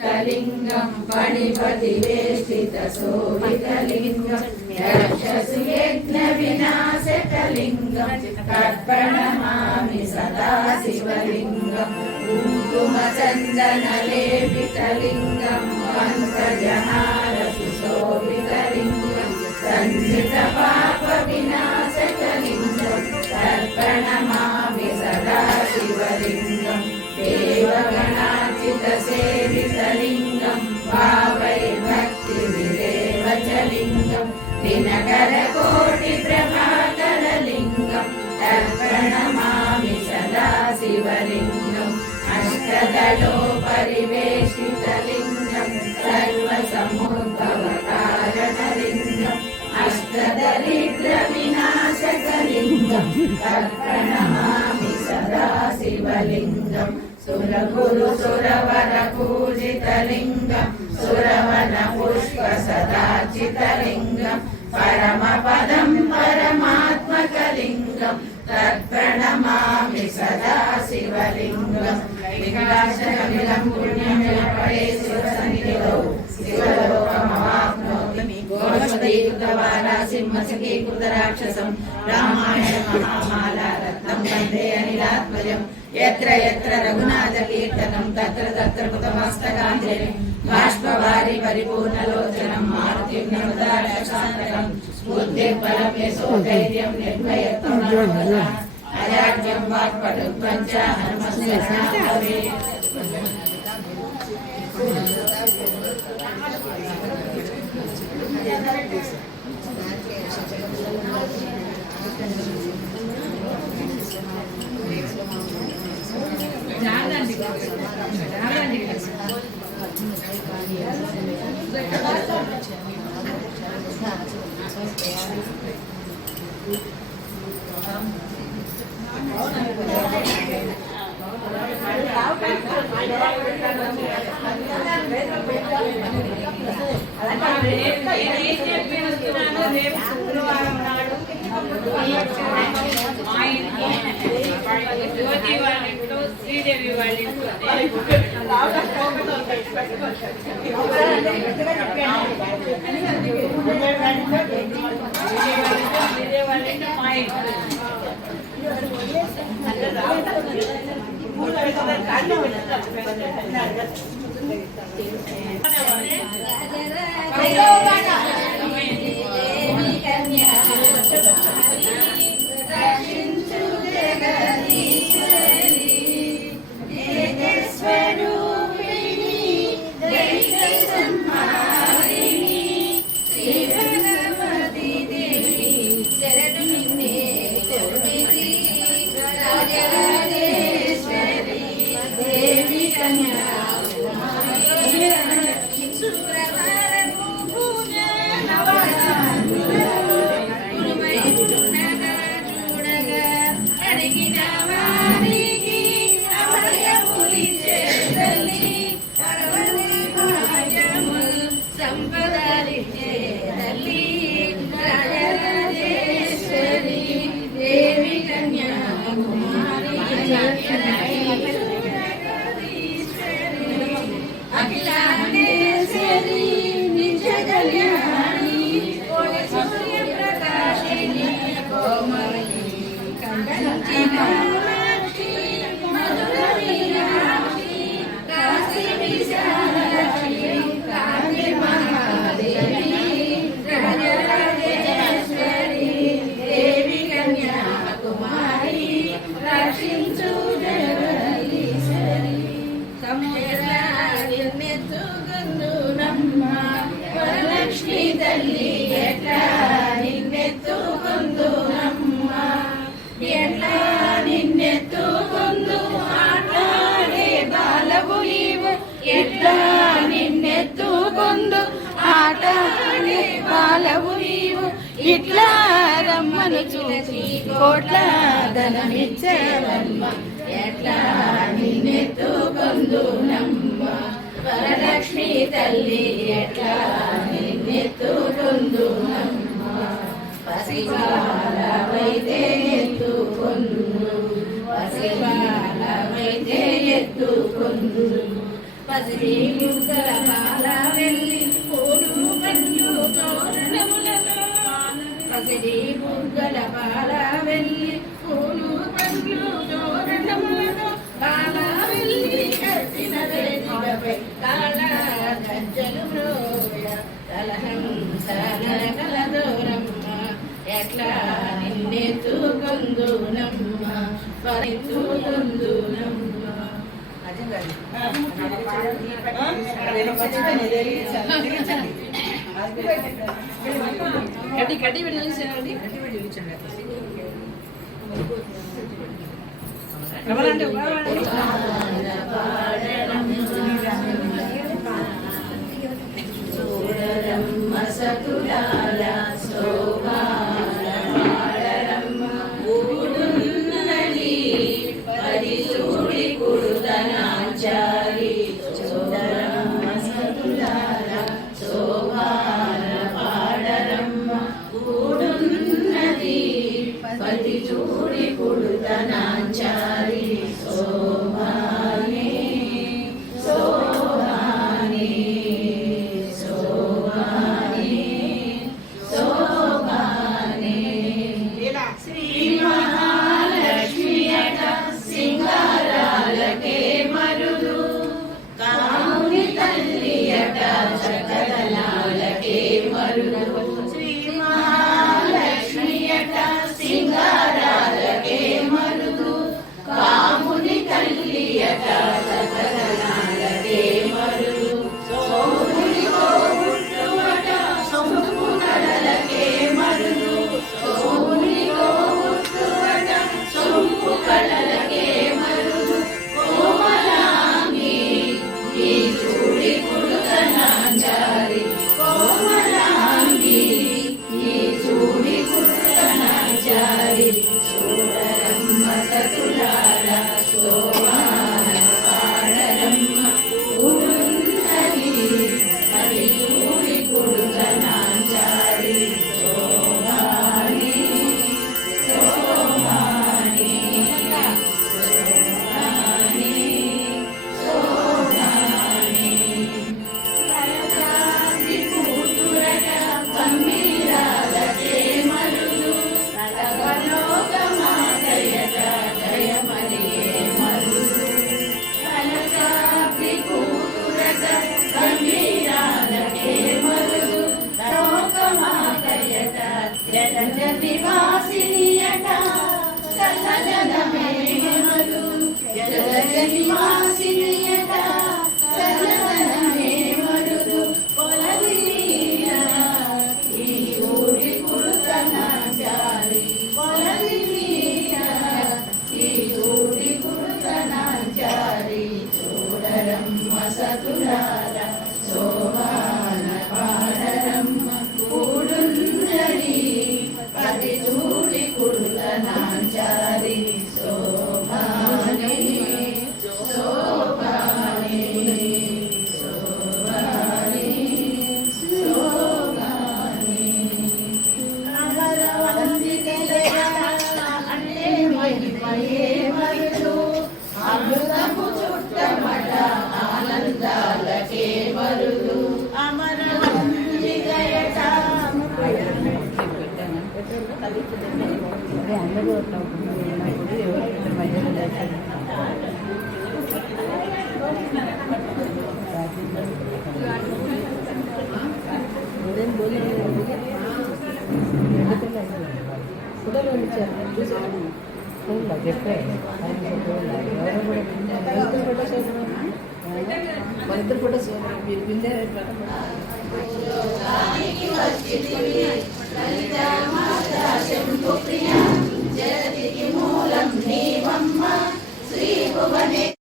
लिंगं पणिपतिवेष्टितशोभितलिङ्गं रक्षसि यज्ञविनाशकलिङ्गं तत्प्रणमामि सदा शिवलिङ्गं कुङ्कुमचन्दनलेपितलिङ्गं पङ्कजहारसुशोभितलिङ्गं सञ्चितपापविनाशकलिङ्गं तत्प्रणमामि सदा शिवलिङ्गं देवगणार्चितसेवितलिङ्गं भावै भक्तिविदेवचलिङ्गं दिनकरकोटिप्रभाकरलिङ्गं तत्प्रणमामि सदा शिवलिङ्गम् अष्टदलोपरिवेष्टितलिङ्गं सर्वसमुद्भवकारणलिङ्गम् अष्टदरिद्रविनाशकलिङ्गं तत्प्रणमामि सदा शिवलिङ्गम् सुरगुरुसुरवरपूजितलिङ्गं सुरवनपुष्पसदार्चितलिङ्गं परमपदं परमात्मकलिङ्गं तत्प्रणमामि सदा शिवलिङ्गं विकासकमिलं पुण्यमिलपरे शिवसन्निधौ शिवलोकमवाप्नोति गोष्पदीकृतवारा सिंहसखीकृतराक्षसं रामायणमहामाला रत्नं वन्दे अनिलात्मजं यत्र यत्र रघुनाथकीर्तनं तत्र तत्र कृतमस्तकाञ्जलिं बाष्पवारि परिपूर्णलोचनं मारुतिं नमतारक्षान्तकं बुद्धिर्बलं यशोधैर्यं निर्भयत्वं अजाड्यं वाक्पटुत्वं च हनुमस्य शरणं శ్రీదేవి వాళ్ళ ఇట్లా రమ్మను చూసి కోట్ల ధనమిచ్చవమ్మ ఎట్లా నిన్నెత్తుకొందునమ్మ వరలక్ష్మి తల్లి ఎట్లా నిన్నెత్తుకొందునమ్మ పసిబాలవైతే ఎత్తుకొందు పసిబాలవైతే ఎత్తుకొందు పసిడి ముగ్గల పాల వెళ్ళి పూలు పండ్లు తోరణములతో పసిడి ముగ్గల పాల వెళ్ళి పూలు పండ్లు తోరణములతో బాల వెళ్ళి కట్టిన వేదికపై కాళ గజ్జలు మ్రోయ కలహంస నరకల దూరమ్మ ఎట్లా నిన్నెత్తుకొందునమ్మ పరితుకొందునమ్మ కట్టి కట్టి పెట్టి నిలిచారండి కట్టి పెట్టి నిలిచండి ఎవరంటే చూడరమ్మ సతులాల శోభారమ్మ ఊడున్నది పరిచూడి కుడుతనాచారి చూడరమ్మ సతులాల శోభారమ్మ ఊడున్నది పరిచూడి కుడుతనాచారి శోభానే శోభానే శ్రీ మహాలక్ష్మియట సింగారాలకే మరుదు కాముని తల్లియట చకదనాలకే మరుదు శ్రీ మహాలక్ష్మియట సింగారాలకే మరుదు కాముని తల్లియట చకదనాలకే మరుదు సోముని గోవుట్టువట సొంపు కడలకే మరుదు సోముని గోవుట్టువట సొంపు కడలకే మరుదు కోమలాంగి ఈ చూడి కుడుతనాచారి కోమలాంగి ఈ చూడి కుడుతనాచారి చూడరమ్మ సతులార శోభాన పాడరమ్మ ఊడున్నది అది చూడి కుడుతనాచారి శోభాని శోభాని శోభాని శోభాని కలకాంతి కూతురట గంభీరాలకే మరుదు కలకలోకమాతయట జయమలియే మరుదు కలకాంతి కూతురట గంభీరాలకే మరుదు లోకమాతయట జగతి వాసినియట చల్లదనమే మరుదు జగతి వాసినియట చల్లదనమే మరుదు కొలదియ ఈ ఊరి కుడుతనాచారి కొలదియ ఈ ఊరి కుడుతనాచారి చూడరమ్మ సతులార శోభాన పాడరమ్మ కూడున్నది పది చూడి కుడుతనాచారి శోభాని శోభాని శోభాని శోభాని అమరవంతికలయ అంటే మహిమయే మరుదు అమృతము చుట్టమట ఆనందాలకే మరుదు అమరవంతికయట అందరూ ఎవరు మధ్యలో बोले ఫోటోలు ఇచ్చారు చూసాను ఫోన్లో చెప్పారు ఎవరు ఫోటోస్ మన ఇద్దరు ఫోటోస్ మీరు బిందే మూలం నీవమ్మ శ్రీ భువనే